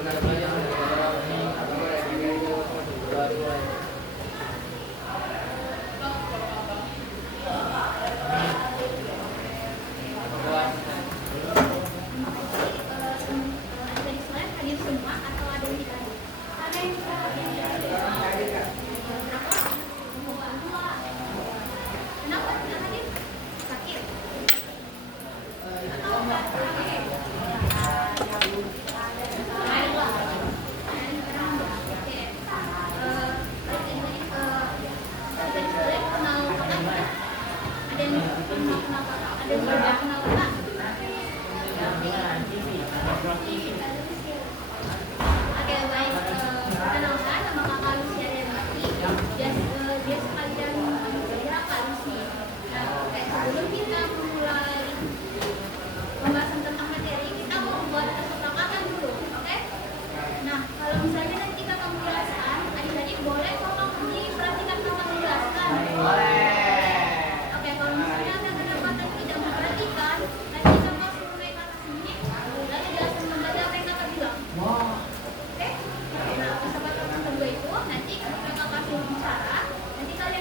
Nanti ketika kakak kasih bicara, nanti kalian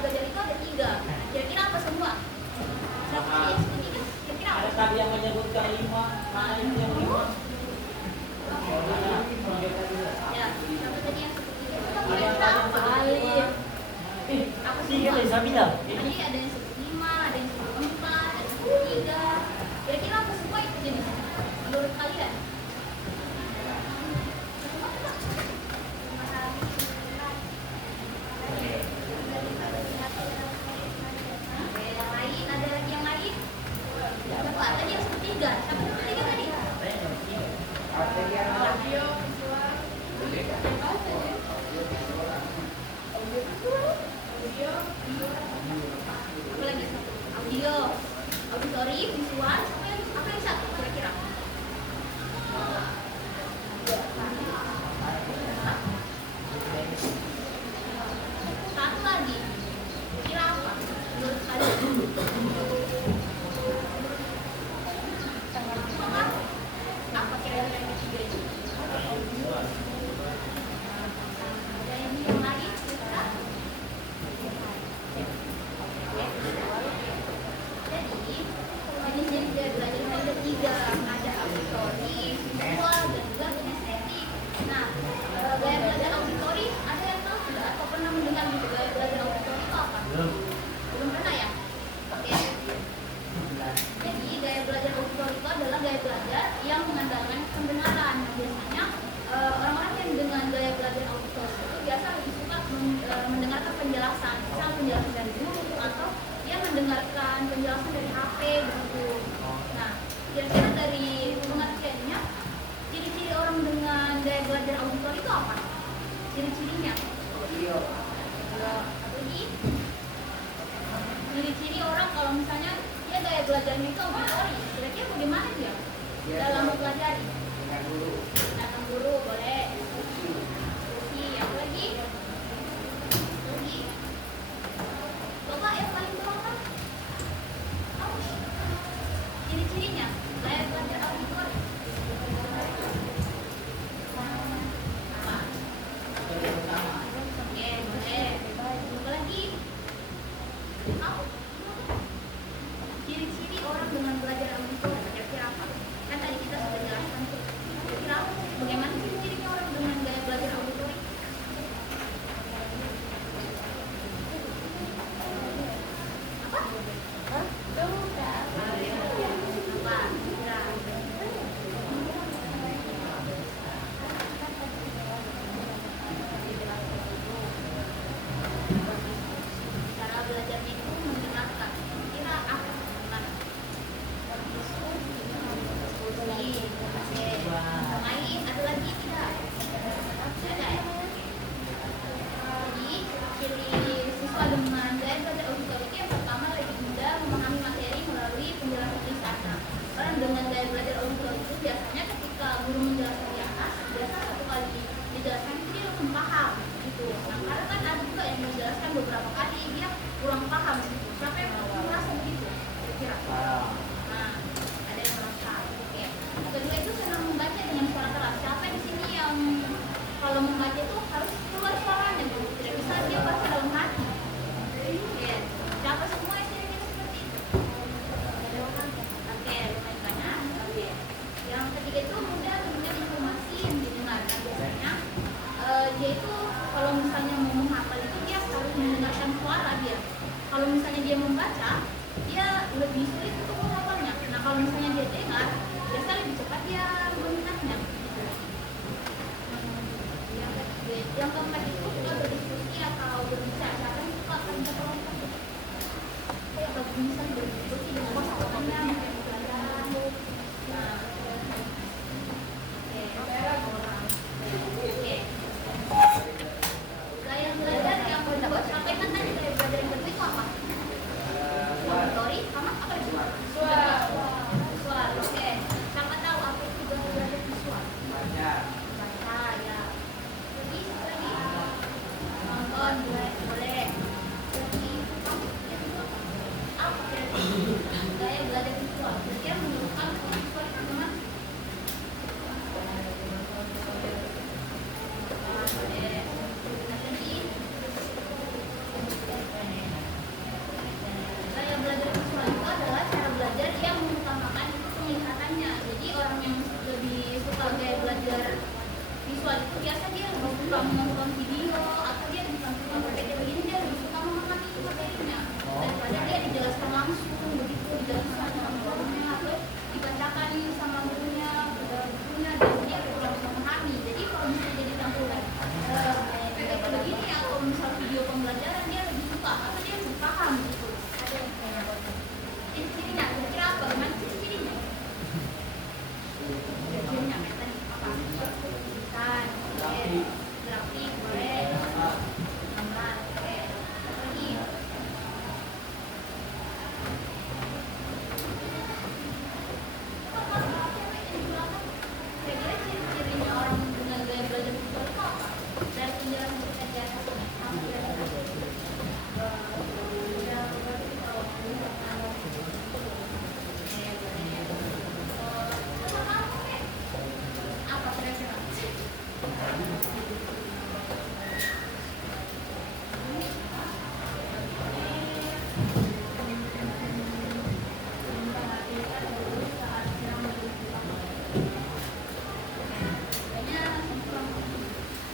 belajar itu ada 3. Kira-kira apa semua? Nah, kira-kira apa? Ada tadi yang menyebutkan 5, mana itu yang 5? Ya, siapa tadi yang seperti itu? Kita Ada yang kira-kira apa? Apa semua? Bisa bilang. Tadi ada yang sebut 5, ada yang sebut 4, ada yang sebut 3. Kira-kira apa semua itu jadi menurut kalian? Auditori, visual, apa yang satu kira-kira? Satu lagi, kira apa? Menurut kalian? Apa kira-kira yang ketiga itu? Ada yang lain? Kira? Jadi dia belajar ada 3, ada auditori, visual, dan juga kinestetik. Nah, gaya belajar auditori ada yang tahu tidak atau pernah mendengar gitu gaya belajar auditori itu apa? Belum pernah ya? Oke. Jadi gaya belajar auditori itu adalah gaya belajar yang mengandalkan pendengaran. Biasanya orang-orang yang dengan gaya belajar auditori itu biasa lebih suka mendengarkan penjelasan, misal penjelasan dari guru atau dia mendengarkan penjelasan dari HP begitu. Nah, kira-kira dari pengertiannya, ciri-ciri orang dengan gaya belajar auditori itu apa? Ciri-cirinya? Lagi? Ciri-ciri orang kalau misalnya dia gaya belajarnya itu auditori, kira-kira bagaimana dia dalam mempelajari? Datang guru boleh. Diskusi, apa lagi? Coba yang paling bawah. Ciri-cirinya gaya belajar auditori. Apa? Oke, boleh. Apa lagi? Apa? Ciri-ciri orang dengan belajar auditori kira-kira apa? Kan tadi kita sudah jelaskan tuh. Kira-kira apa? Bagaimana ciri-cirinya orang dengan gaya belajar auditori? Cara belajarnya itu mendengarkan. Kira apa? Main ada lagi tidak? Ada ya? Jadi ciri siswa dengan gaya belajar auditori yang pertama lebih mudah memahami materi melalui penjelasan lisan. Orang dengan gaya belajar auditori itu biasanya ketika guru menjelaskan di atas, biasa satu kali dijelaskan itu dia langsung paham gitu. Nah, karena kan ada juga yang menjelaskan beberapa kali dia kurang paham gitu. Siapa yang merasa begitu? Kira-kira? Nah, ada yang merasa. Oke. Kedua itu senang membaca dengan suara keras. Siapa di sini yang kalau membaca itu harus keluar suaranya, Bu? Tidak bisa dia baca dalam hati. Oke. Siapa semua yang sering seperti itu? Oke, lumayan banyak. Oke. Yang ketiga itu mudah mendengar informasi yang didengarkan biasanya. Dia itu kalau misalnya mau menghafal itu dia harus mendengarkan suara dia. Kalau misalnya dia membaca, dia lebih sulit untuk menghafalnya. Nah, kalau misalnya dia dengar, biasa lebih cepat dia mengingatnya. Yang keempat itu suka berdiskusi atau berbicara. Siapa yang suka berbicara? Atau misalnya berdiskusi dengan teman-temannya, mungkin pelajaran. Nah, oke. Gaya belajar yang mendapat sampaikan tadi, gaya belajar yang kedua itu apa? Auditori sama apa lagi? Visual. Oke. Siapa tahu apa itu gaya belajar visual? Baca ya. Lagi?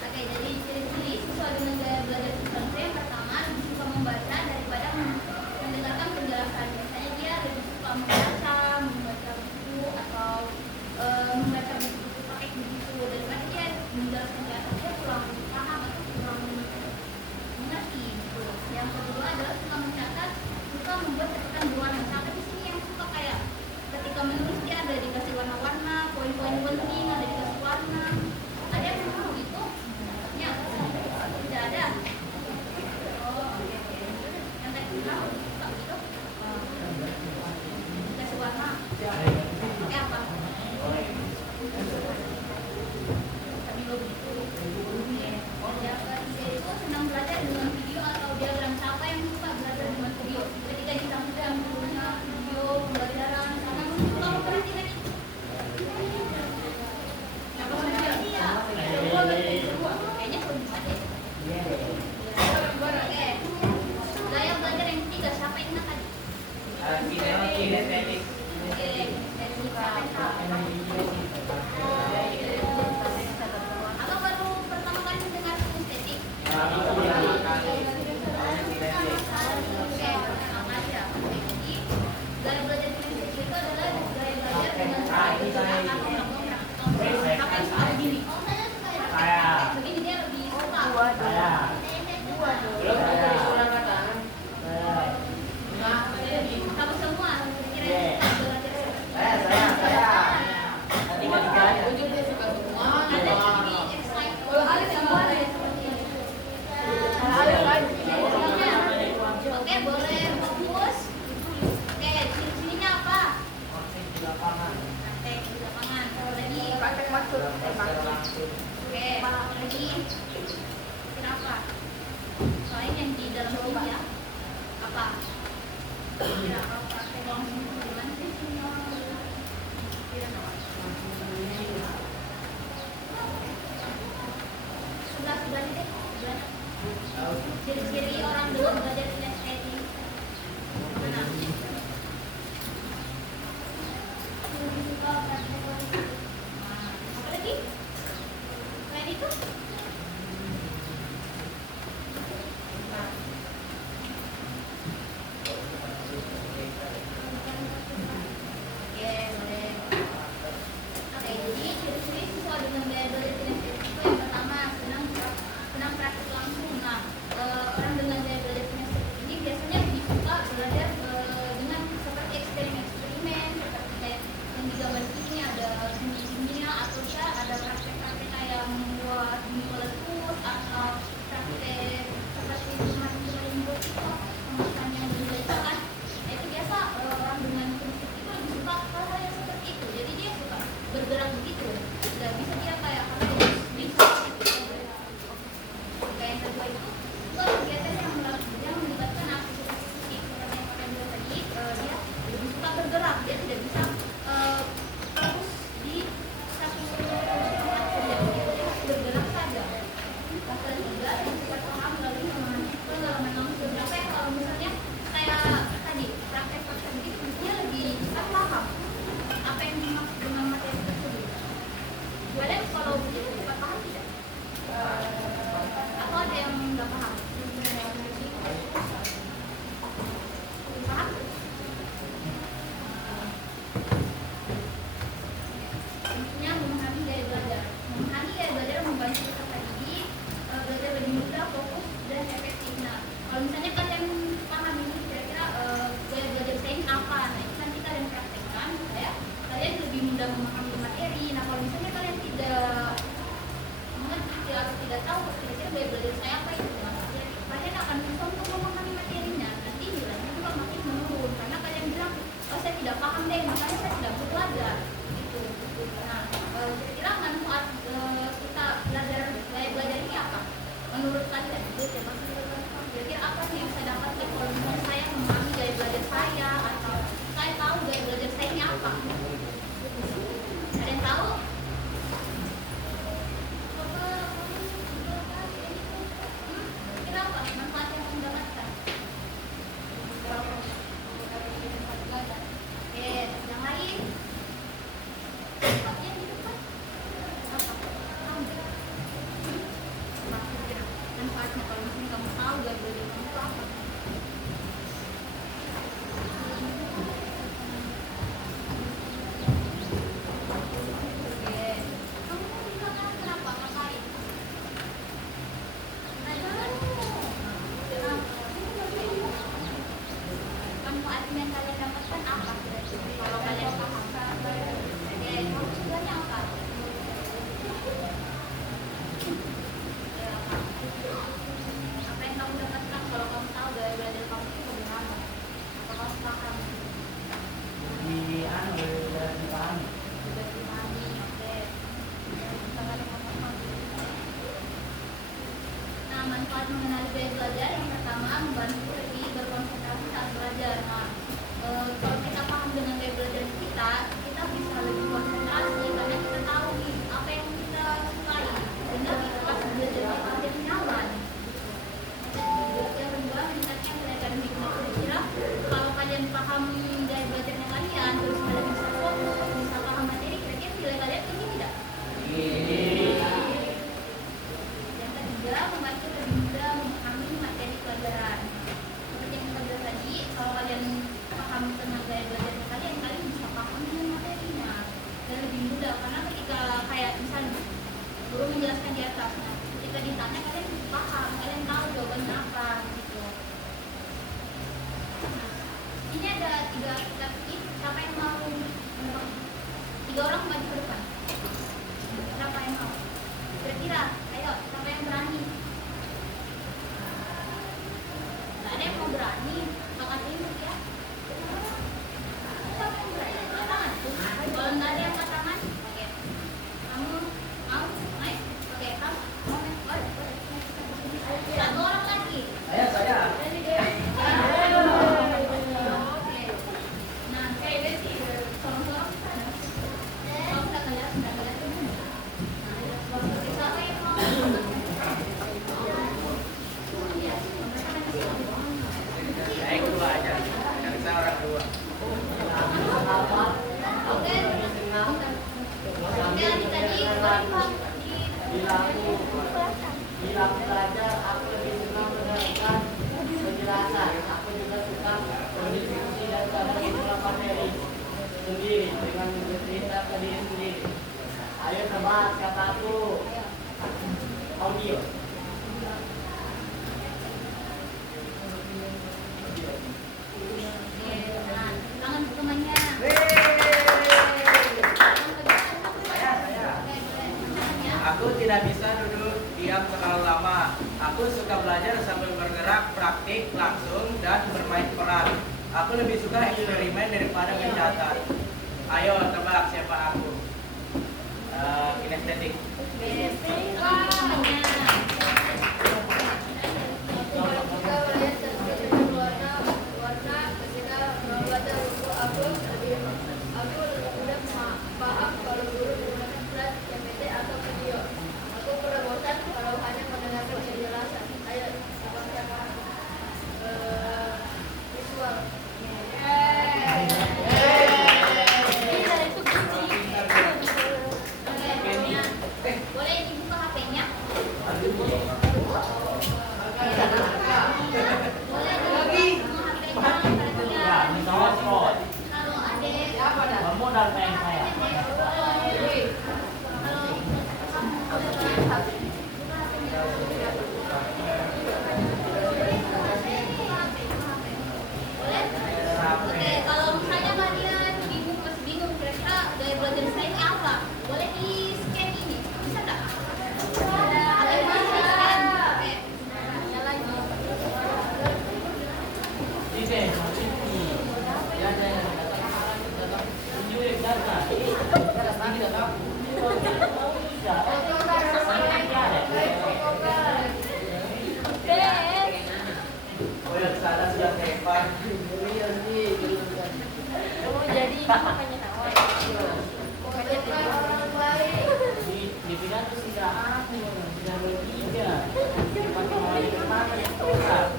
Oke, jadi ciri-ciri siswa dengan gaya belajar tertentu yang pertama lebih suka membaca daripada mendengarkan penjelasan. Biasanya dia lebih suka membaca buku atau membaca buku pakai begitu daripada dia menjelaskan ke atas dia kurang paham atau kurang mengerti. Gitu. Yang kedua adalah suka mencatat, suka membuat catatan berwarna. Sampai di sini yang suka kayak ketika menulis dia ada dikasih warna-warna, poin-poin penting ada dikasih warna. Ada yang mau gitu? Ya, tidak ada. Oh, oke. Yang tadi bilang suka gitu? Dikasih warna. Pakai apa? Tapi lo begitu. Yang ketiga itu senang belajar dengan video atau diagram. Siapa yang suka belajar dengan video? Ketika disampaikan punya video pembelajaran, karena suka memperhatikan itu. Apa saja? Iya. Kayaknya belum bisa deh. Oke. Gaya belajar yang ketiga, siapa yang ingat tadi? Kinestetik. Oke, teknik siapa yang tahu? Atau baru pertama kali mendengar kinestetik? Oke, pertama kali ya. Oke, jadi gaya belajar kinestetik itu adalah gaya belajar dengan cara bergerak atau melakukan praktek. Apa yang suka begini? Begini dia lebih suka. Kamu semua kira-kira belajar ada yang lebih excited. Oke, boleh fokus. Oke, sininya apa? Praktek di lapangan. Lagi. Oke, lagi. Kenapa? Soalnya yang di dalam sini ya. Apa? Kira apa? Praktek langsung gimana sih sini orang? Kira apa? Sudah deh. Ciri-ciri orang dengan belajar kinestetik. Mana? Lebih suka praktek langsung. Apa lagi? Selain itu? yang kalian dapatkan apa kira-kira? Kalau kalian paham. Oke, kamu sebenarnya apa? Ya, apa yang kamu dapatkan kalau kamu tahu gaya belajar kamu itu bagaimana? Apa kamu paham? Sudah dipahami. Sudah dipahami, oke. Misalkan yang kamu paham. Nah, manfaat mengenali gaya belajar yang pertama membantu lebih berkonsentrasi saat belajar. Nah, kalau kita paham dengan gaya belajar kita bisa lebih konsentrasi karena kita tahu nih apa yang kita sukai sehingga kita pas belajar belajar nyaman. Yang kedua, meningkatkan akademik. Kira-kira kalau kalian paham gaya belajarnya kalian, terus kalian bisa fokus, bisa paham materi, kira-kira nilai kalian tinggi tidak? Yang ketiga, membantu lebih mudah memahami materi pelajaran. Seperti yang kita bilang tadi, kalau kalian paham tentang gaya belajarnya kalian bisa paham dengan materinya dan lebih mudah karena ketika kayak misalnya guru menjelaskan di atas, nah, ketika ditanya kalian paham, kalian tahu jawabannya apa gitu. Nah, ini ada 3 kita pilih, siapa yang mau? 3 orang maju ke depan. Siapa yang mau? Kira-kira, ayo, siapa yang berani? Gak ada yang mau berani, bakal ini ya. Siapa yang berani? Angkat tangan. Kalau nggak ada yang angkat tangan, oke. Kamu mau? Naik? Oke, kamu mau naik? Boleh. 1 orang lagi. Saya. Oke. Nah, sorong-sorong ke sana. Kamu nggak ngeliat ke mana? Oke, siapa yang mau? Iya, sama di sini. Saya kedua aja. Yang saya orang kedua. Oke, tadi Bila aku belajar, aku lebih senang mendengarkan penjelasan. Aku juga suka berdiskusi dan kadang mengulang materi sendiri dengan bercerita ke diri sendiri. Ayo tebak kata aku. Audio. nah, tangan temannya. Aku tidak bisa duduk diam terlalu lama. Aku suka belajar sambil bergerak, praktik langsung, dan bermain peran. Aku lebih suka eksperimen daripada mencatat. Ayo tebak siapa aku? Kinestetik. Boleh dibuka HP-nya? Kalau ada Bermodal main saya. Oke, kalau misalnya kalian masih bingung kira-kira gaya belajar saya ini apa, boleh di scan ini, bisa nggak? Ada yang bisa di scan? Oke, ada lagi. Ini ini. Ya. Datang. Tunjuk data. Ini datang. Bisa. Oh ya, sana sudah hebat. Jadi makanya nawar. Di bidang itu sudah aku, sudah bertiga. Pakai mulai kemana yang kurang.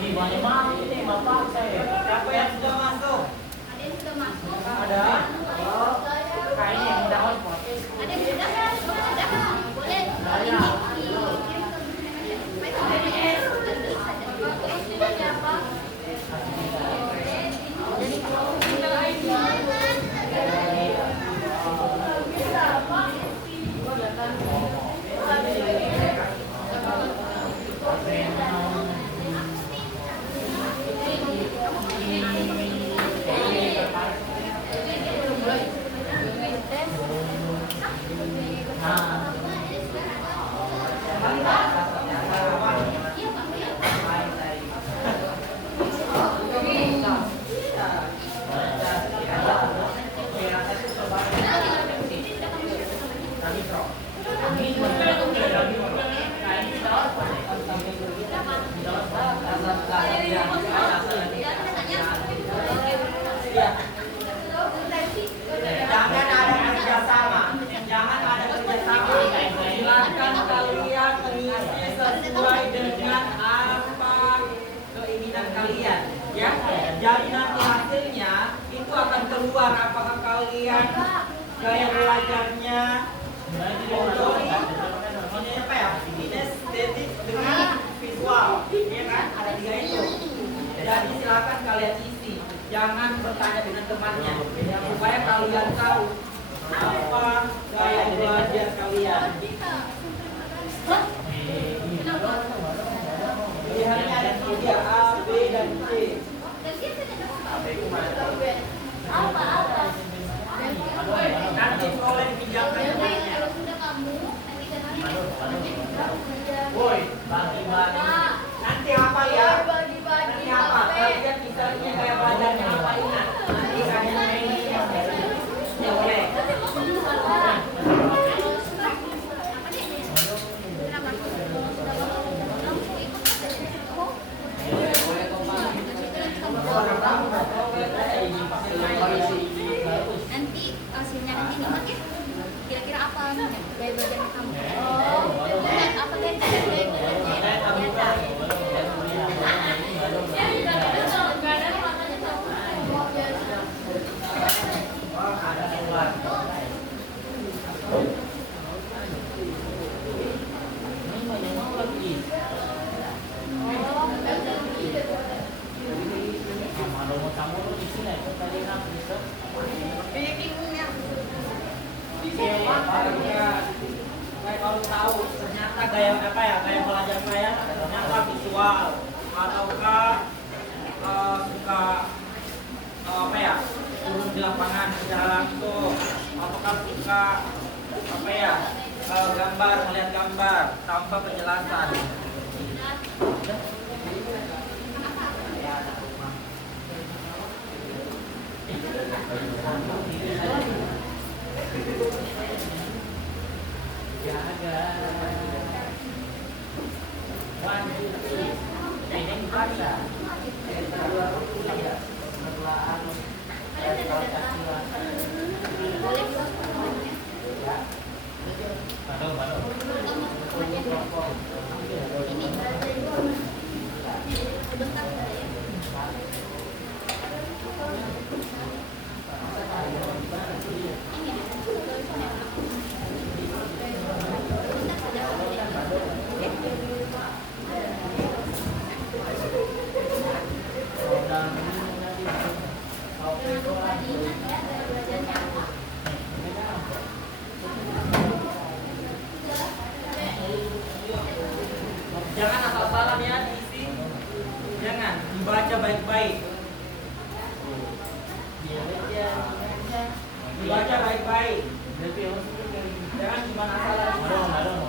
Ini banyak banget ini bapak saya. Siapa yang sudah masuk? Ada yang sudah masuk? Ada. Kayaknya yang udah hotspot. Ada yang sudah? Boleh. Jangan ada kerjasama. Jangan ada kerjasama. Silakan kalian mengisi sesuai dengan apa keinginan kalian. Ya, jadi nanti hasilnya itu akan keluar apakah kalian gaya belajarnya motorik, ini apa ya? Kinestetik dengan visual, ya kan? Ada 3 itu. Jadi silakan kalian isi. Jangan bertanya dengan temannya, supaya kalian tahu apa gaya belajar kalian. Pilihannya ada 3, A, B, dan C. Apa? Nanti oleh pinjamkan temannya. Kalau sudah kamu, nanti Woi, bagi-bagi. Nanti apa ya? Nanti apa? Kalian misalnya kayak belajarnya apa ingat? Nanti kalian main ini. Ya boleh. Nanti hasilnya nanti nih ya. Kira-kira apa gaya belajar kamu? Apa gaya Saya kalau tahu ternyata gaya apa ya, gaya belajar saya ternyata visual ataukah suka apa ya, turun di lapangan secara langsung, ataukah suka apa ya, gambar, melihat gambar tanpa penjelasan. Jangan asal-asalan ya diisi. Jangan, dibaca baik-baik. Dibaca baik-baik. Jangan cuma asal-asalan.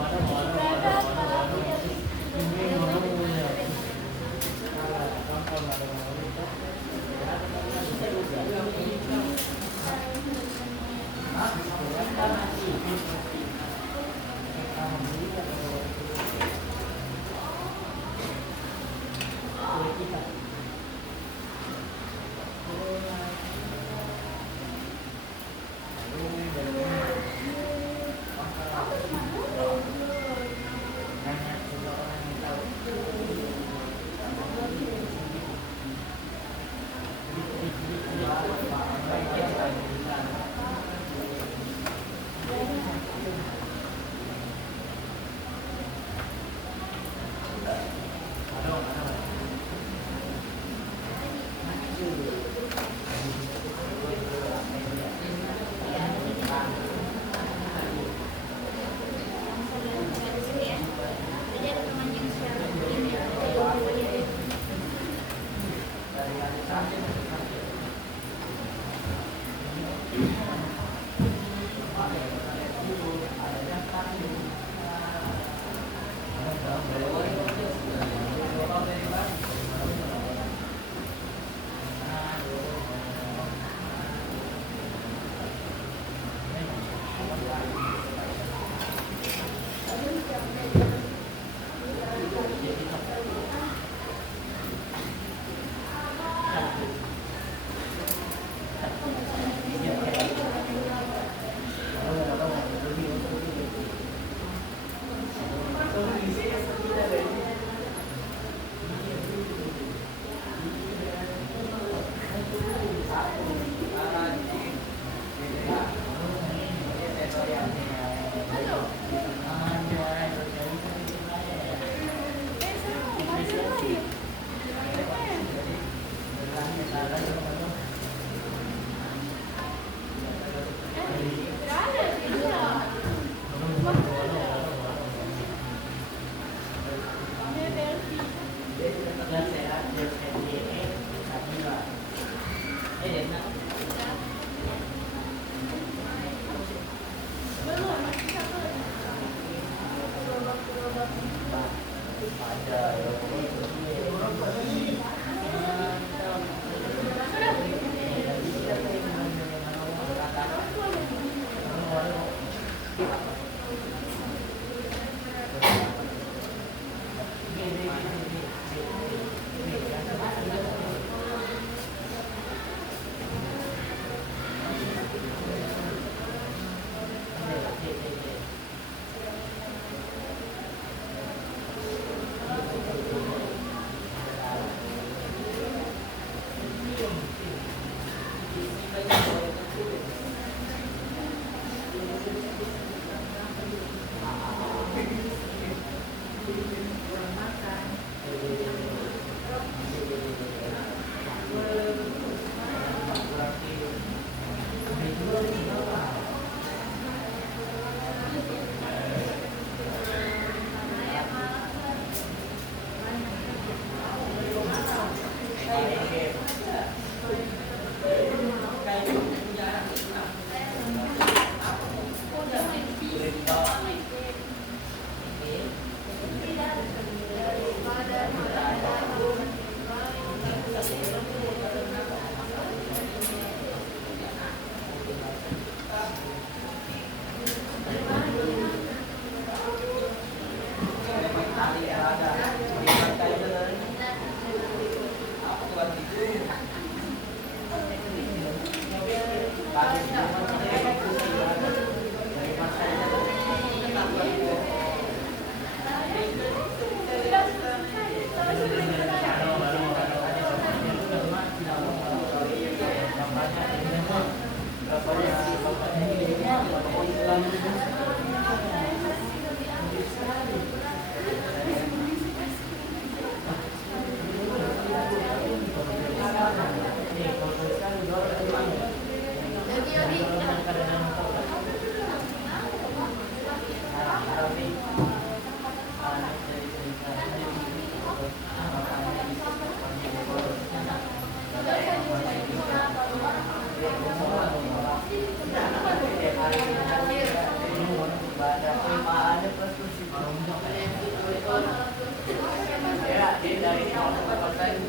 dari 0%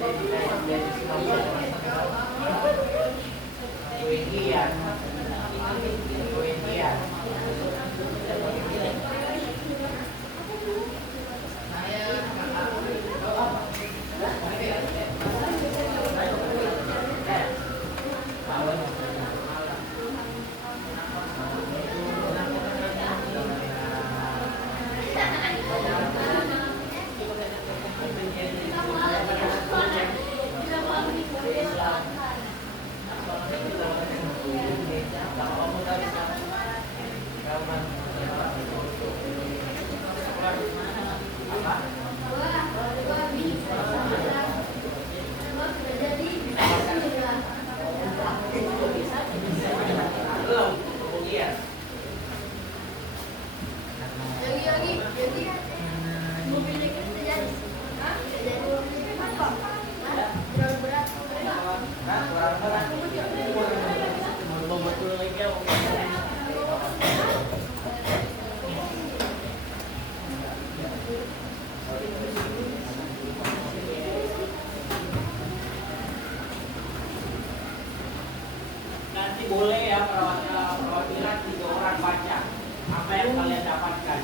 jadi 90%. Demikian. Demikian. Nanti boleh ya perwakilan 3 orang baca apa yang kalian dapatkan.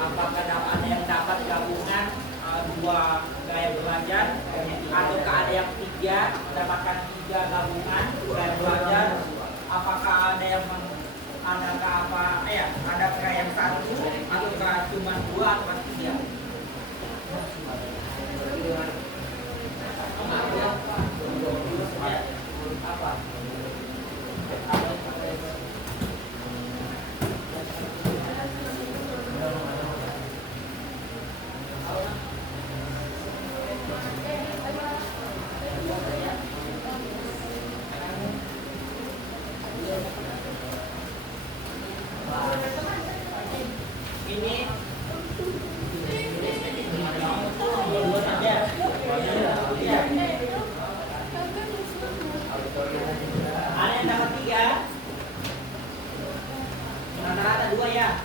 Apakah ada yang dapat gabungan 2 gaya belajar, ataukah ada yang 3 mendapatkan 3 gabungan gaya belajar? Apakah ada yang adakah yang 1 ataukah cuma 2 atau 3? Apa? Ini dua saja. Ada yang dapat 3. Rata-rata 2 ya.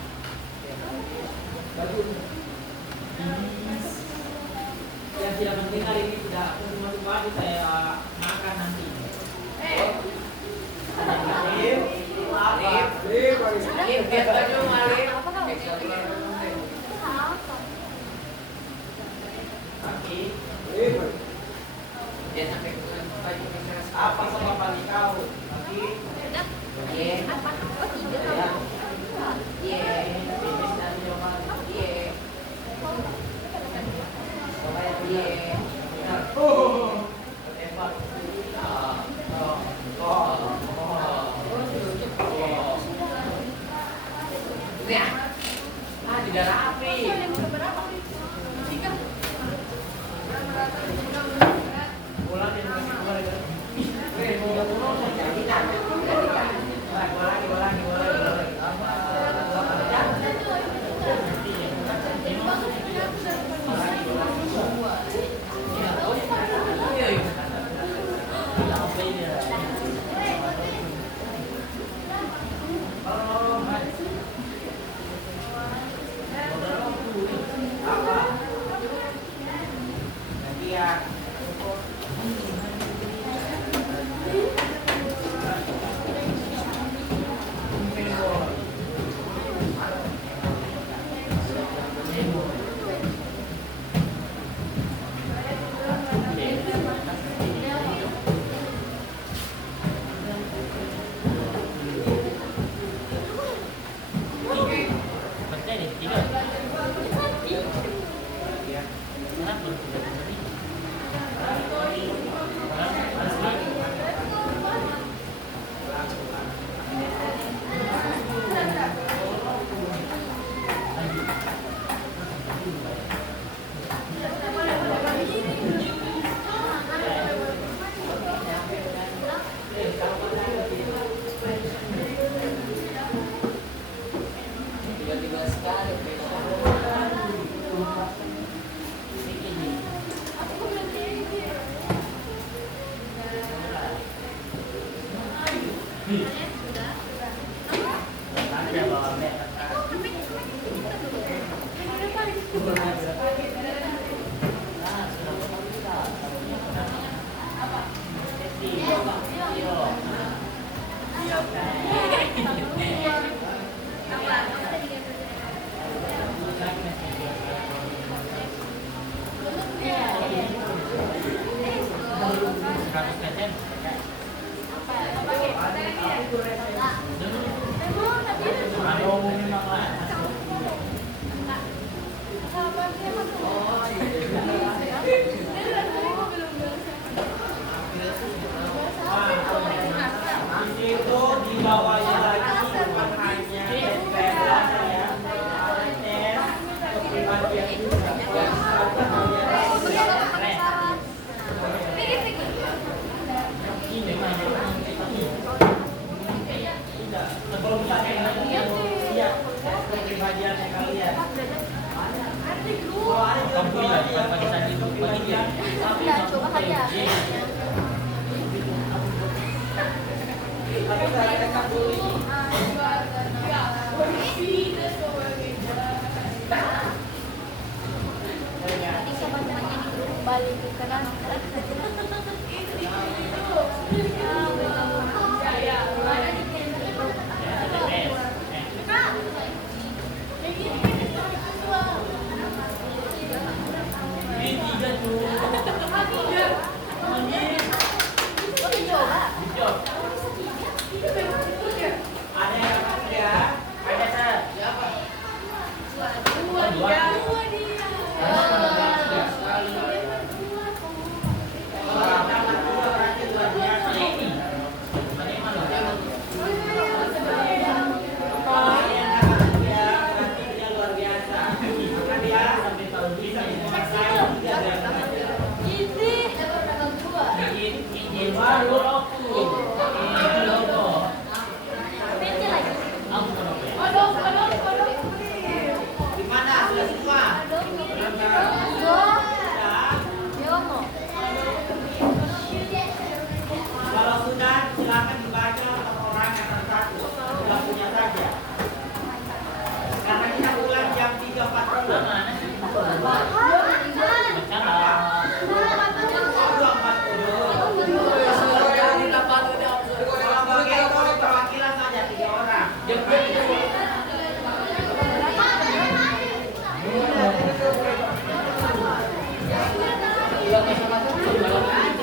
Bagus. Yang tidak penting hari ini tidak semua pagi saya makan nanti. Apa sama bagi kau? Tidak rapi. Ada bawa bed. Itu di bawahnya lagi bukan hanya sepeda ya, tes kepribadian juga. Ini tidak. Sebelum saya lihat kepribadiannya kalian. Kalau ada juga kepribadian Coba saja. Tapi saya rekam dulu ini. Tadi sama temannya di grup balik ke kanan. Ini tiga tuh. Hijau. Ada yang dapat ya? Ada saya. Siapa? Dua. Kalau dapat dua berarti luar biasa ini. Bagaimana? Kalau yang dapat tiga berarti dia luar biasa. Maka dia sampai tahun bisa menguasai tiga daerah. Ini baru aku. Ini logo. Di mana? Sudah semua? Kalau sudah, silakan dibaca per orang yang satu. Sudah punya saja. Karena kita ulang jam 3.40. Mana sih? 2.40. Kalau bagian perwakilan saja 3 orang. Oke, silakan 3 orang.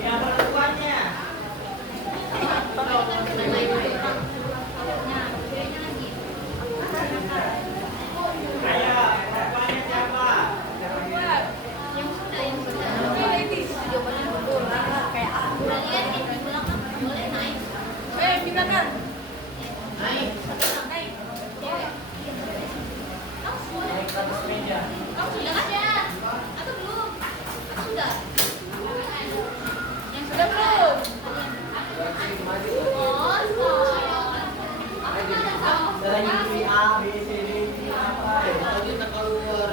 Yang perempuannya. Ayo, perempuannya siapa? Naik. Naik ke atas meja. Kamu sudah ada? Atau belum? Aku sudah. Yang sudah belum? Oh, aku ada sama. Dari A, B, C, D, E, apa ya? Kalau kita keluar,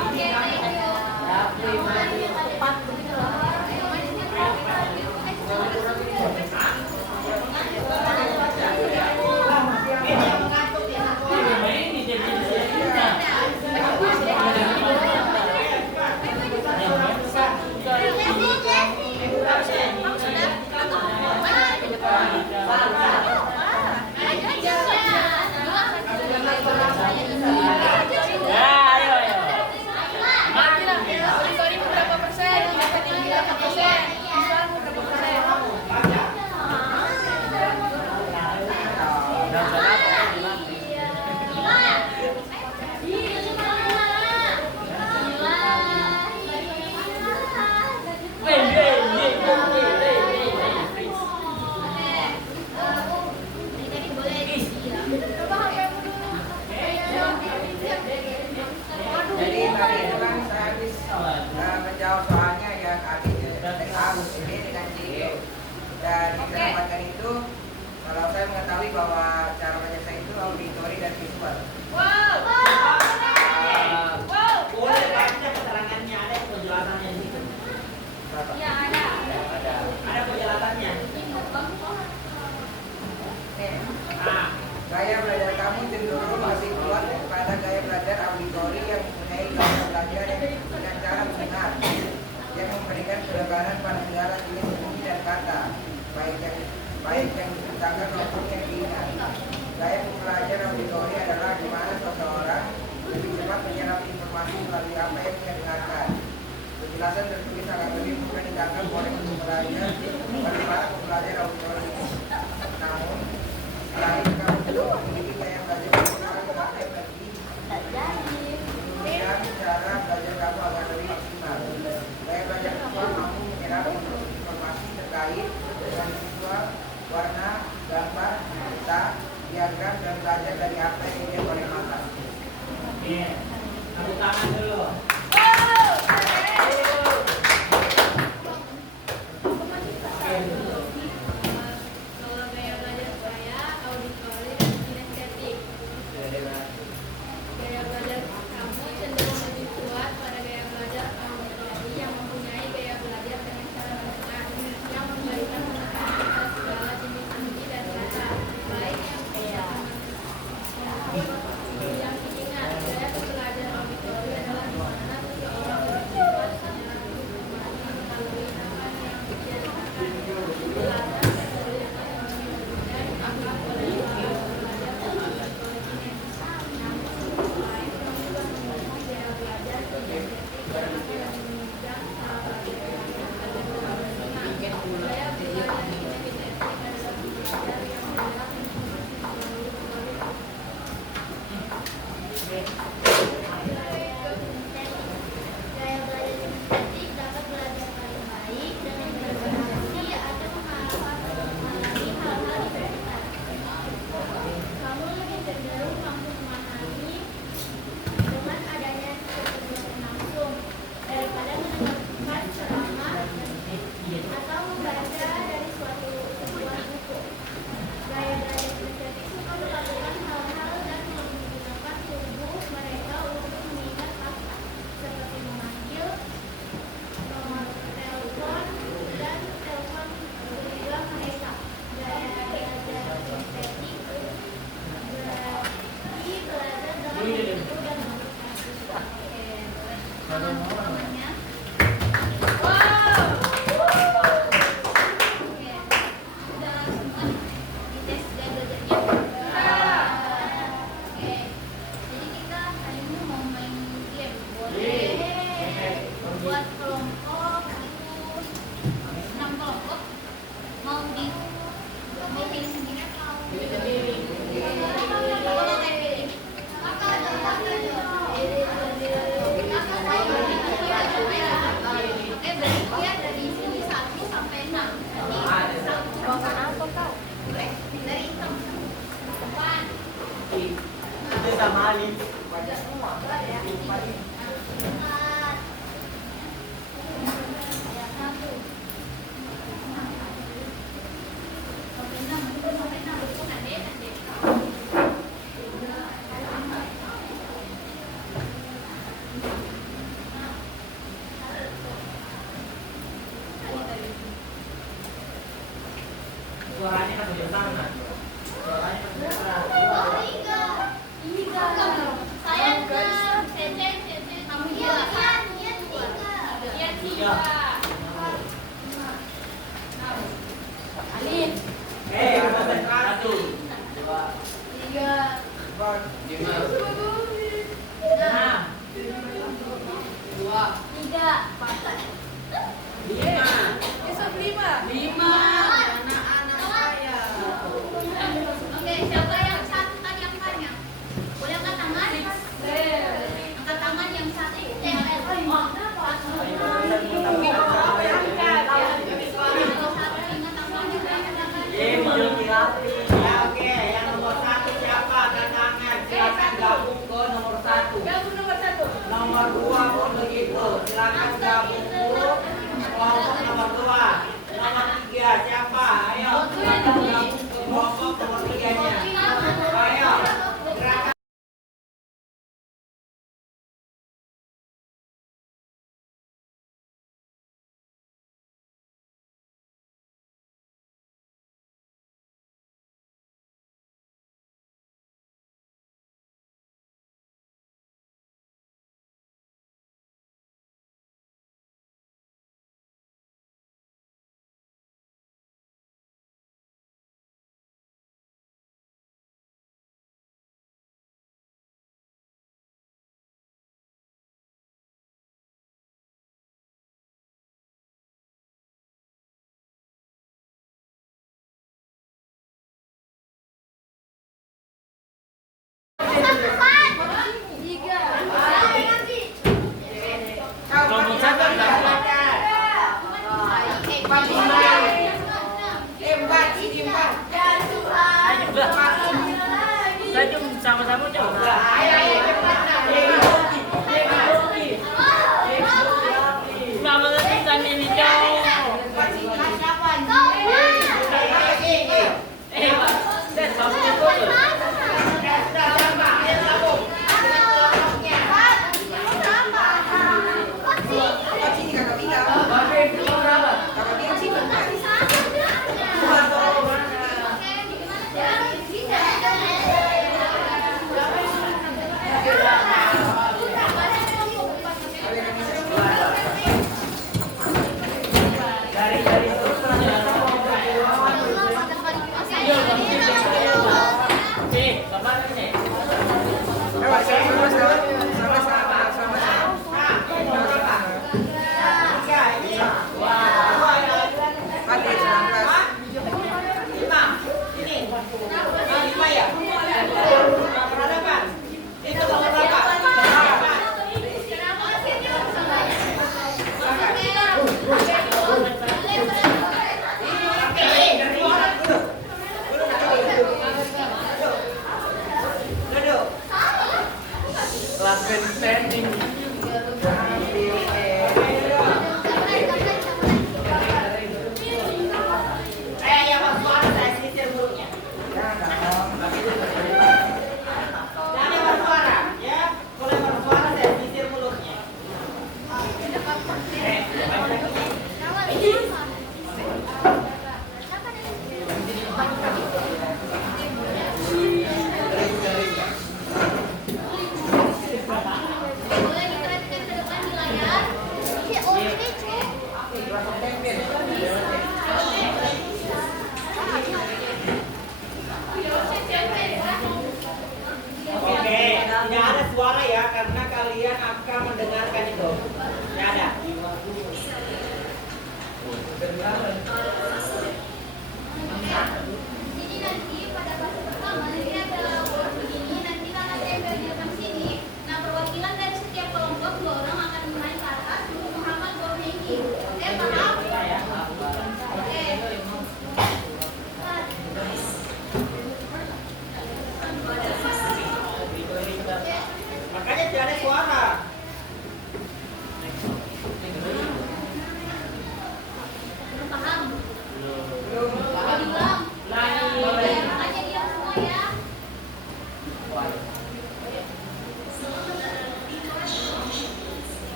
Oke, menjawab soalnya yang habis A ini dengan C. Dan diselamatkan itu, kalau saya mengetahui bahwa cara belajar saya itu auditori dan visual. Boleh baca keterangannya, ada penjelasannya di situ. Ya ada. Ada penjelasannya. Gaya belajar kamu cenderung masih kuat pada gaya belajar auditori yang mempunyai gaya belajar dengan cara mendengar, yang memberikan penekanan pada segala jenis bunyi dan kata, baik yang diceritakan maupun yang diingat. Gaya pembelajar auditori adalah di mana seseorang lebih cepat menyerap informasi melalui apa yang dia dengarkan. Penjelasan tertulis akan lebih mudah ditangkap oleh pembelajar daripada pembelajar auditori. Namun, selain kamu perlu memiliki gaya belajar yang lebih kemudian cara belajar kamu akan lebih maksimal. Gaya belajar visual mampu menyerap informasi terkait dengan visual, warna, gambar, peta, diagram, dan belajar dari apa yang dilihat oleh mata. Tepuk tangan dulu. Kalau gaya belajar saya auditori dan kinestetik. Gaya belajar kamu cenderung lebih kuat pada gaya belajar auditori yang mempunyai gaya belajar dengan cara mendengar, yang memberikan penekanan pada segala jenis bunyi dan kata, baik yang diingat. Gaya belajar auditori adalah di mana seseorang lebih cepat menyerap informasi melalui apa yang dia dengarkan. Penjelasan tertulis dan dianggap oleh para pelajar auditori kinesis. Namun, selain mengubah memiliki gaya belajar kinestetik yang akan menunjang cara belajar yang ada dalam senang. Gaya belajar kinestetik adalah belajar yang menyerap informasi melalui penglihatan. Gaya belajar kinestetik dapat belajar paling baik dengan berinteraksi atau mengalami hal-hal di sekitar. Kamu lebih cenderung mampu memahami dengan adanya keterlibatan langsung daripada mendengarkan ceramah atau membaca dari sebuah buku. Gaya belajar kinestetik suka melakukan hal-hal dan menggunakan tubuh mereka untuk mengingat fakta, seperti memanggil nomor telepon dan telepon kedua mereka. Gaya belajar kinestetik berarti belajar dalam bentuk dan melakukan siswa. Tangan-tangannya. Oke, udah langsung kan dites gaya belajarnya. Oke, jadi kita hari ini mau main game. Boleh buat kelompok itu 6 kelompok. Mau pilih sendiri atau pilih? Oke, berarti ya dari sini 1 sampai 6. Nanti 1 dari hitam depan. Itu sama Ali. Baca semua. Empat. Sampai 6, sampai 6. Nanti. Suaranya kan udah sama. Suaranya kan udah sama. Saya ke Cece, kamu juga. Iya, 3. Alif. Satu. 3. 4, 5, 6. 2. 3. 5. Besok 5. Anak-anak saya. Oke, siapa yang satu tadi angkanya? Boleh angkat tangan? Angkat tangan yang satu. Oke, yang nomor 1 siapa? Angkat tangan. Silakan gabung ke nomor 1. Gabung nomor 1. Nomor 2 pun begitu. Silakan buka buku kelompok nomor 2. Nomor 3 siapa? Ayo. Kelompok nomor 3-nya. Ayo. Gerakan. Sama-sama coba. Mama kan ini cowok.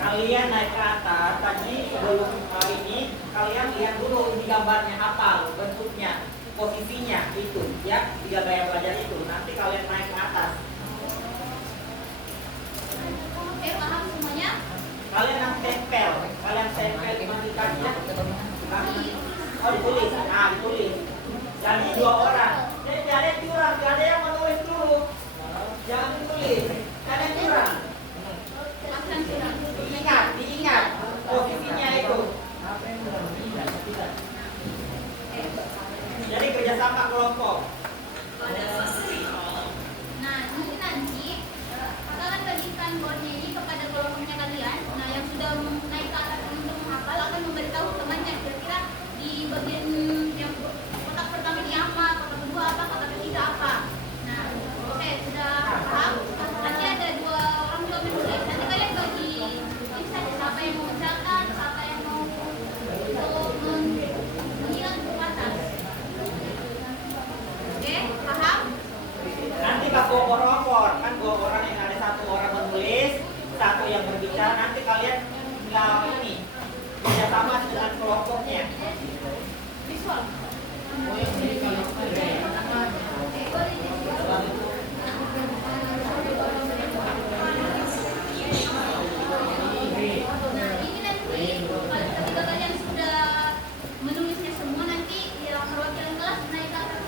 Kalian naik ke atas tadi sebelum ini kalian lihat dulu di gambarnya apa bentuknya, posisinya itu ya, 3 gaya belajar itu. Nanti kalian naik ke atas. tempel. Kalian tempel dimatikannya. Oh ditulis, nah ditulis. Jadi 2 orang. Jadi ada curang, ada yang menulis dulu. Jangan ditulis. Kalian curang. Diingat posisinya itu. Jadi kerjasama kelompok. Nah, ini nanti kakak akan bagikan boardnya ini kepada kelompoknya kalian. Nah, yang sudah naik ke atas untuk menghafal akan memberitahu temannya kira-kira di bagian yang kotak pertama ini apa, kotak kedua apa, kotak ketiga apa. Nah, oke, sudah paham. Nanti ada 2 orang juga menulis. Nanti kalian bagi saja siapa yang mau mencatat, siapa yang mau menghilang ke atas. Oke, paham? Nanti bak opor-opor kan 2 orang yang ada 1 orang menulis, 1 yang berbicara. Nanti kalian tinggal ini kerjasama dengan kelompoknya. Visual. Nah, ini nanti ketika kalian sudah menulisnya semua, nanti yang perwakilan kelas naik ke atas.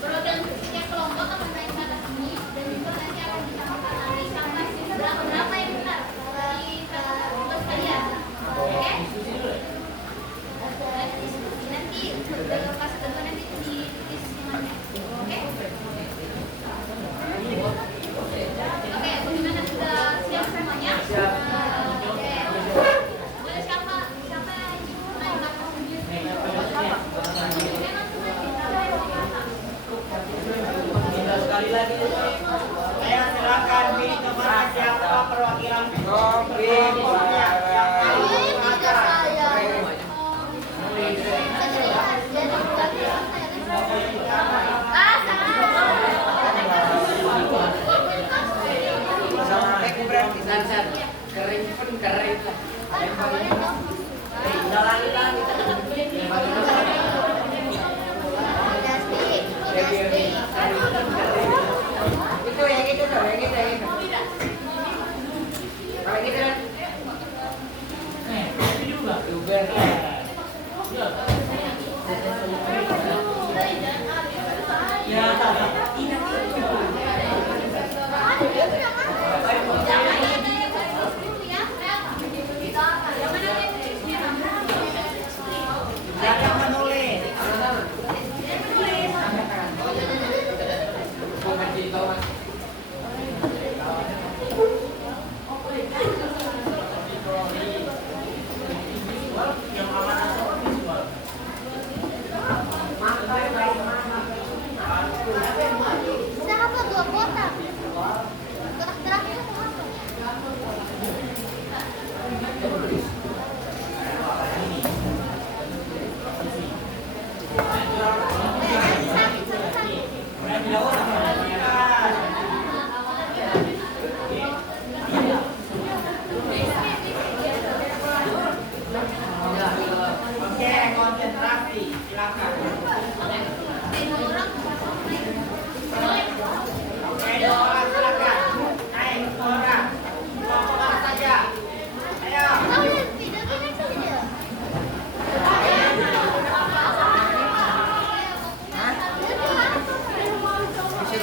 Perwakilan setiap kelompok akan naik ke atas ini dan juga nanti akan disamakan nanti sama berapa yang benar dari tugas kalian. Oke? Nanti diskusi, nanti pas kedua nanti ditulis semuanya. Oke? Oke, bagaimana sudah siap semuanya? Oke. Boleh siapa yang naik ke atas sendiri? Memang cuma kita naik ke atas. Sekali lagi. Saya silakan pilih kemana siapa perwakilan kelompoknya yang mau mengajar. Kering pun kering lah. Itu yang itu tuh, yang itu, yang itu. Kalau gitu kan? Juga. Siapa yang menulis? Siapa 2 kotak? Kotak terakhir itu apa? Oke, konsentrasi. Silakan. Oke, 2 orang silakan. Naik 2 orang. Kelompok mana saja? Ayo. Bisa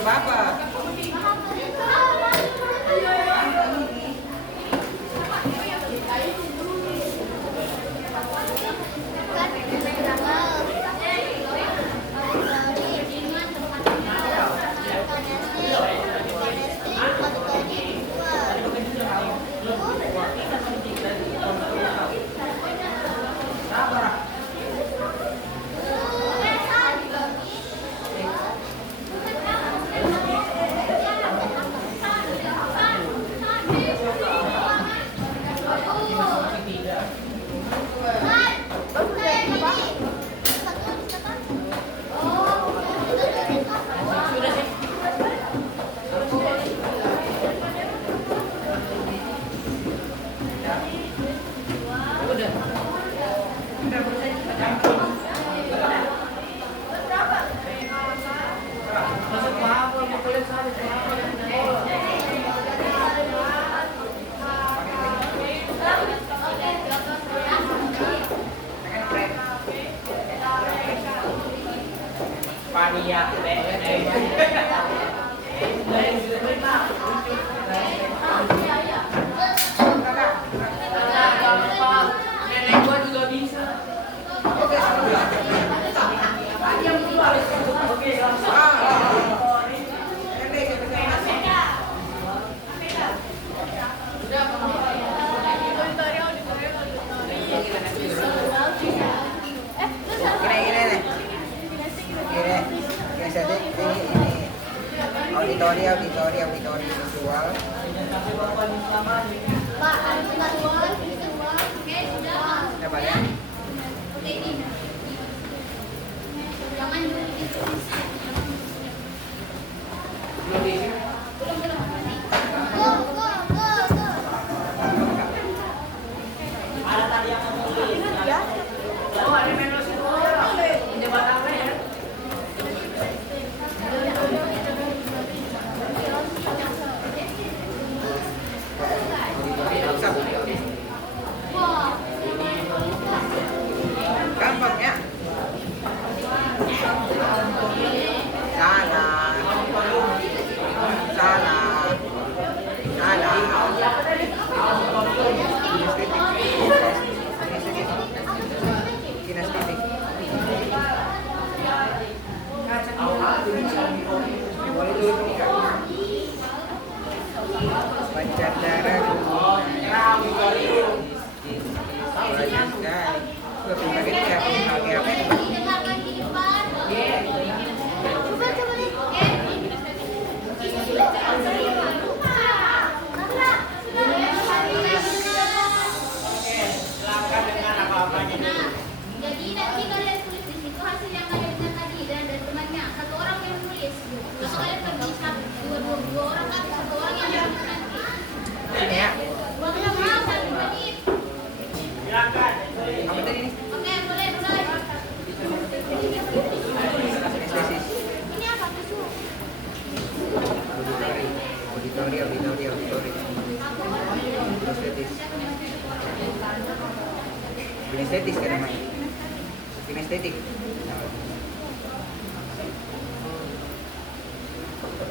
Bapak. auditori visual. Kasih bapak selama ini. Pak, ada visual, oke sudah. Coba ya. Oke ini. Jangan dulu gitu. Belum diisi. Belum. Go. Ada tadi yang menulis. Oh, ada menu situ. Jembatan apa ya? Wah. Gampang ya. Salah. Kinestetik. Boleh dulu buka. Pancar darah. Banyak sekali. Lebih banyak siapa? Didengarkan di depan. Coba deh. Silakan dengan apa-apanya. Nah, jadi nanti kalian tulis di situ hasil yang kalian lihat tadi dan temannya. Satu orang yang nulis. Kalau kalian bagi dua orang kan satu orang yang nulis nanti. Ini ya. Waktu mau 1 menit. Silakan. Apa tadi ini? Oke, mulai. Kinestesis. Ini apa tuh? Auditori. Kinestetis kan namanya. Kinestetik.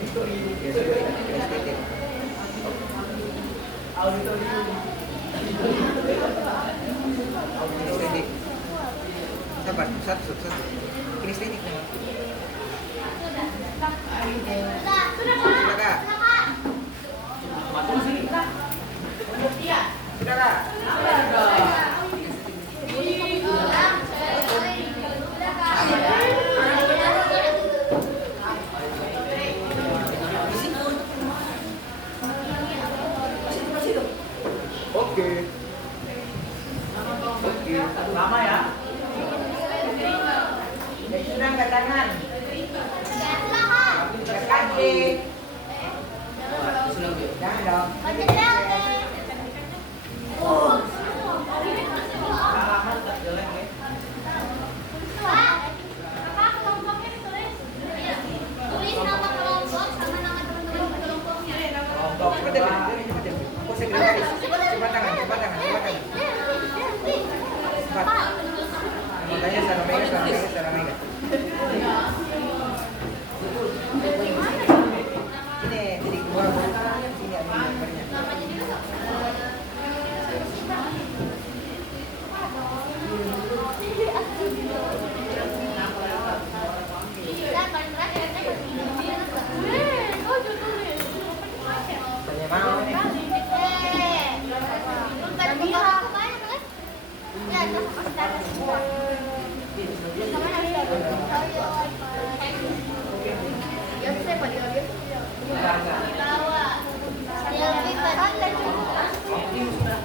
Kinestetik. Kinestetik. Sabar, satu. Kinestetik namanya. Sudah, Kak. Sudah Kak. Oke. Lama ya? Ya sudah angkat tangan. Angkat kaki. Jangan dong. Lama tetap jelek ya. Tulis nama kelompok sama nama teman-teman kelompoknya. Cepat deh. Aku sekretaris. Coba tangan. Cepat. Makanya Saramega. Ini titik 2. Sini ada gambarnya. Tanya mau ini.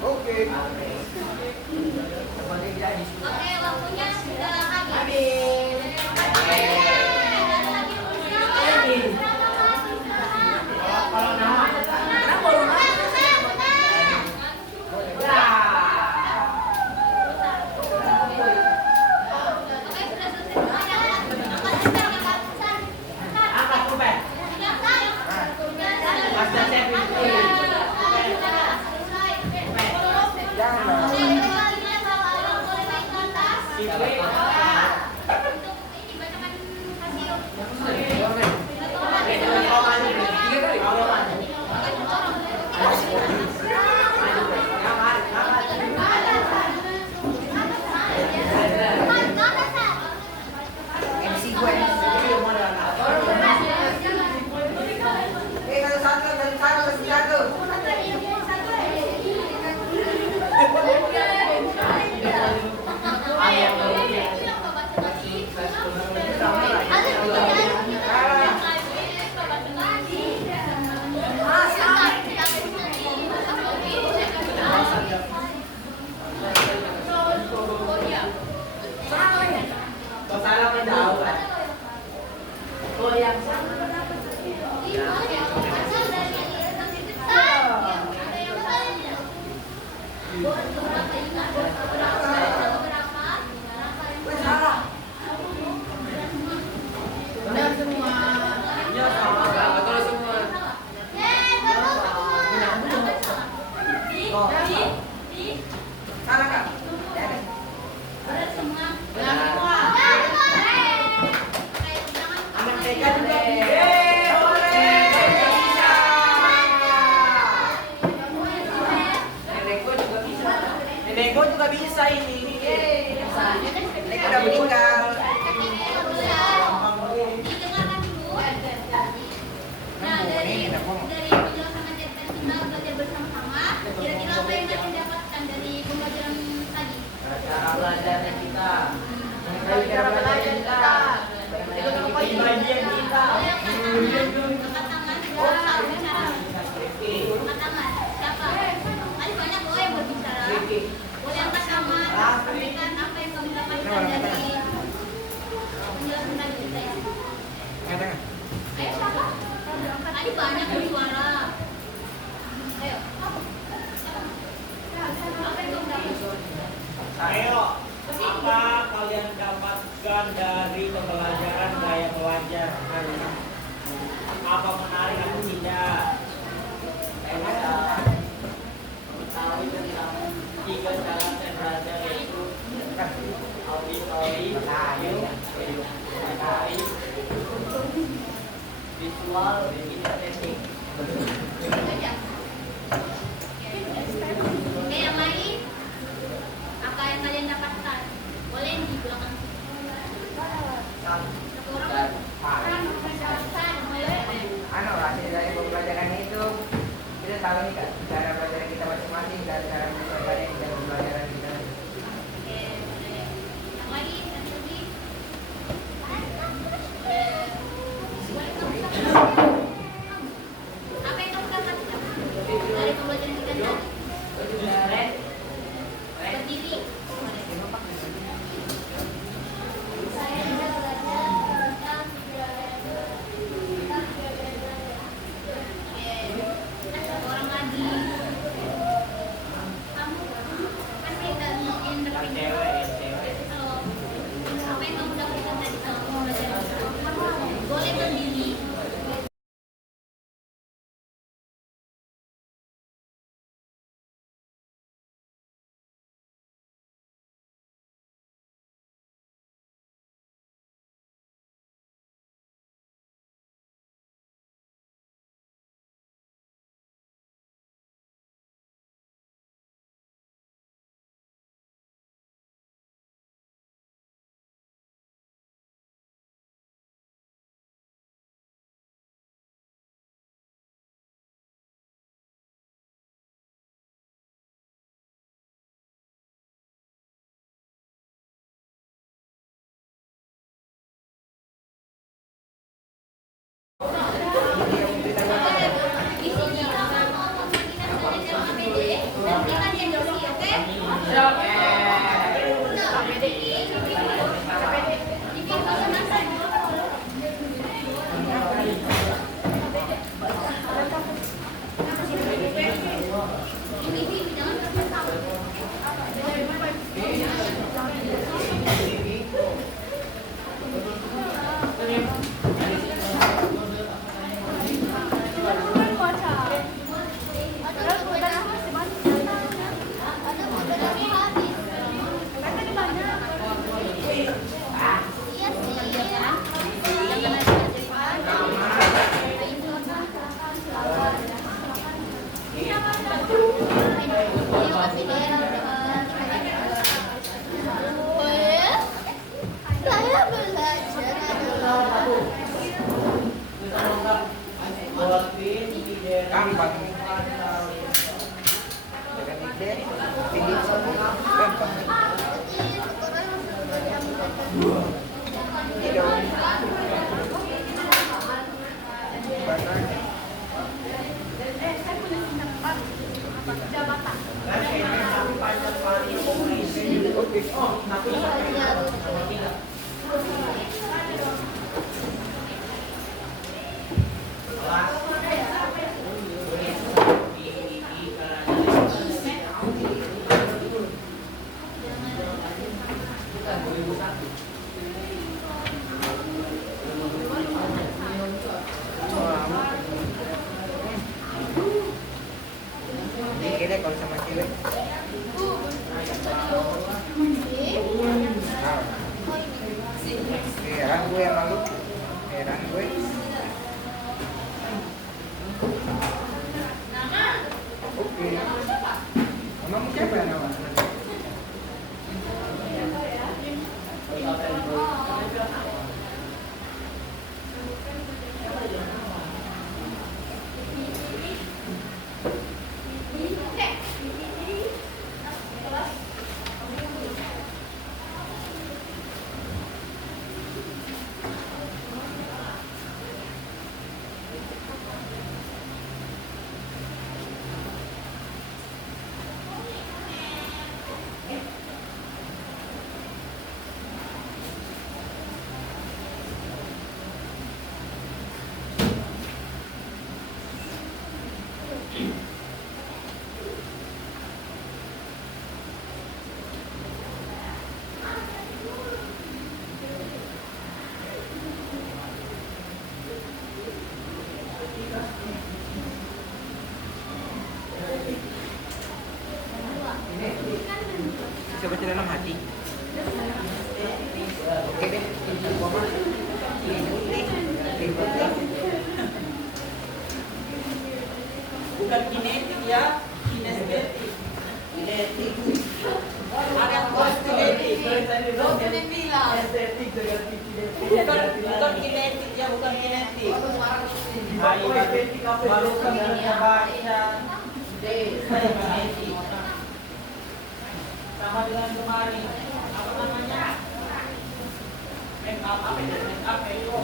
Oke. Oke, waktunya sudah habis. Ada lagi tulisnya. Kalau namanya Angkat nggak bisa ini. Soalnya kan Ini udah meninggal. didengarkan dulu. Nah, dari penjelasan materi tadi kita belajar bersama-sama. Kira-kira apa yang kalian dapatkan dari pembelajaran tadi? Cara belajarnya kita. Cara belajar kita. Bagian kita. Boleh angkat tangan. Angkat tangan. Angkat tangan. Siapa? Tadi banyak loh yang berbicara. Boleh angkat tangan. Sampaikan apa yang kamu dapatkan dari penjelasan tadi kita ya. Tengah. Ayo, siapa? Tadi banyak bersuara. Ayo. Apa yang kamu dapatkan? Ayo, apa kalian dapatkan dari pembelajaran gaya belajar hari ini? Apa menarik atau tidak? Mengetahui tentang 3 cara saya belajar, yaitu auditori, auditori, visual, dan kinestetik. Aja. Oke, yang lain apa yang kalian dapatkan? Boleh di belakang. Satu orang. Anu hasil dari pembelajaran itu kita tahu nih kak cara belajar kita masing-masing dan cara belajar kita pembelajaran kita. Oke, boleh. Yang lain, yang lagi. Apa yang kamu dapatkan dari pembelajaran kita tadi? Berdiri. Saya bisa belajar tentang satu orang lagi. Kamu kan beda nih yang berpindah. Kalau apa yang kamu dapatkan tadi sama pembelajaran kita? Boleh berdiri. Di sini kamu mau kita belajar APD dan kita diagnosi, oke? APD. Di video selesai. Ini jangan terpental. Saya belajar. Gampang. Dengan ide, tinggi semua, gampang. Tidak. Banyak. Oke. Dikit deh kalau sama cewek. Heran gue yang malu. Heran gue. Oke. Emang siapa yang nama? bisa baca dalam hati. Oke deh, Bukan kinetik ya, kinestetik. Kinetik. Ada yang buat kinetik. Bukan kinetik ya, bukan kinetik. Ayo, baru kita baca. Kinetik. Sama dengan kemarin. Apa namanya? Make up apa ya? Make up itu.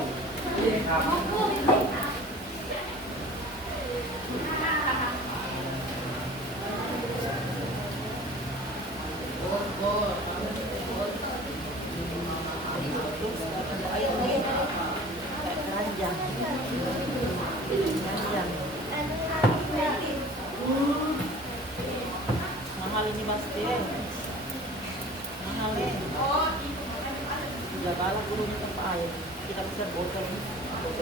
Mahal ini pasti. Mahal eh. Jaga gurunya tanpa air. Kita bisa botol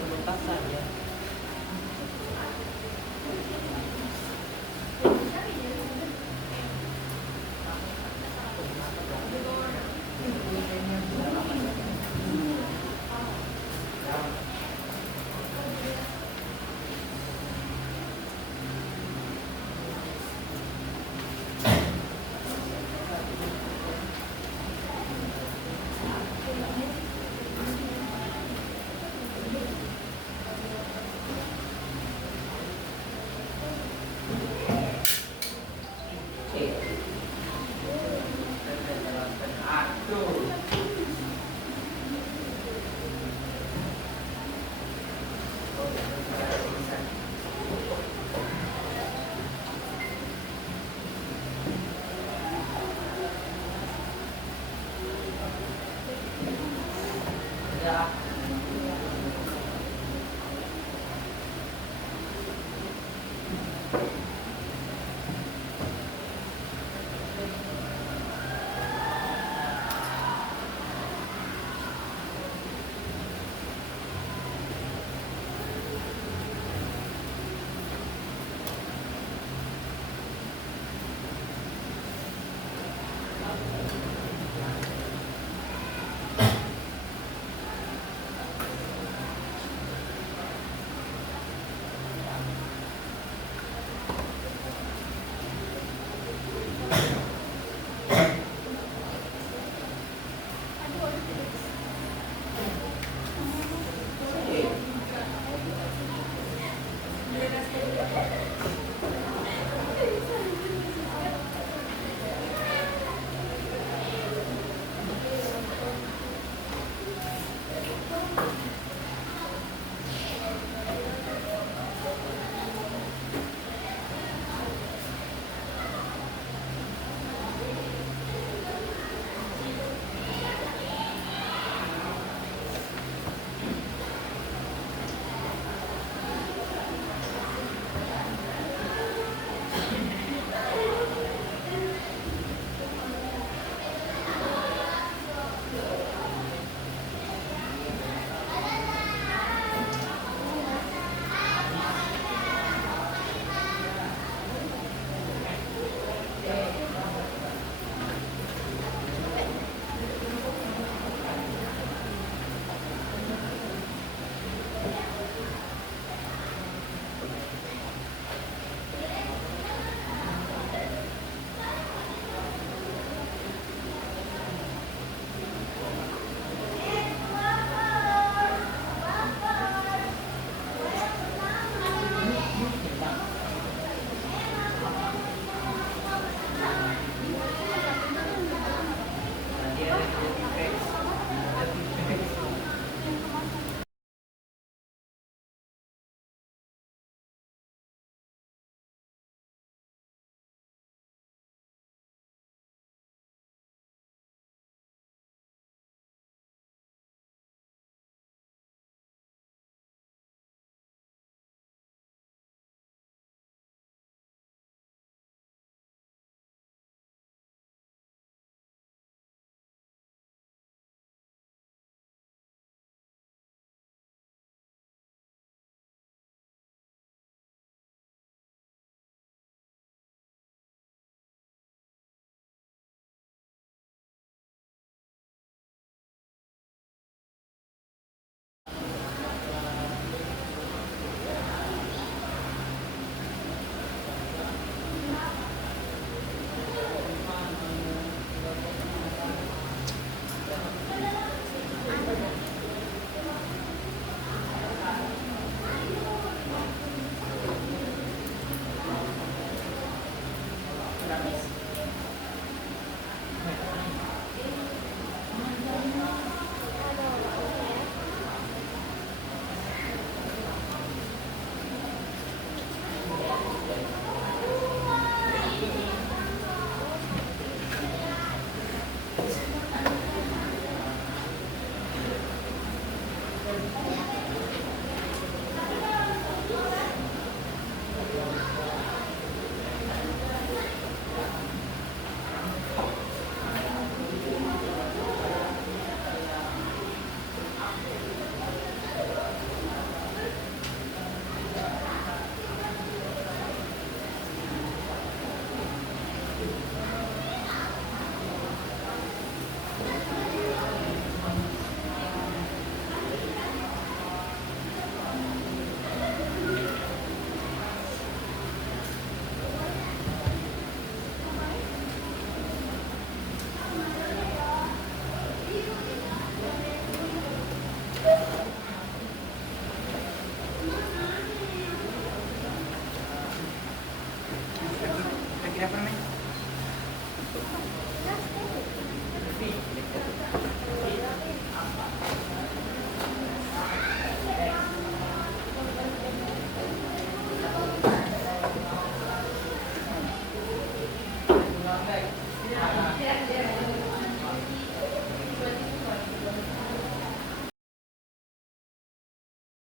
bekas saja. gratis. Lagi apa namanya? Tapi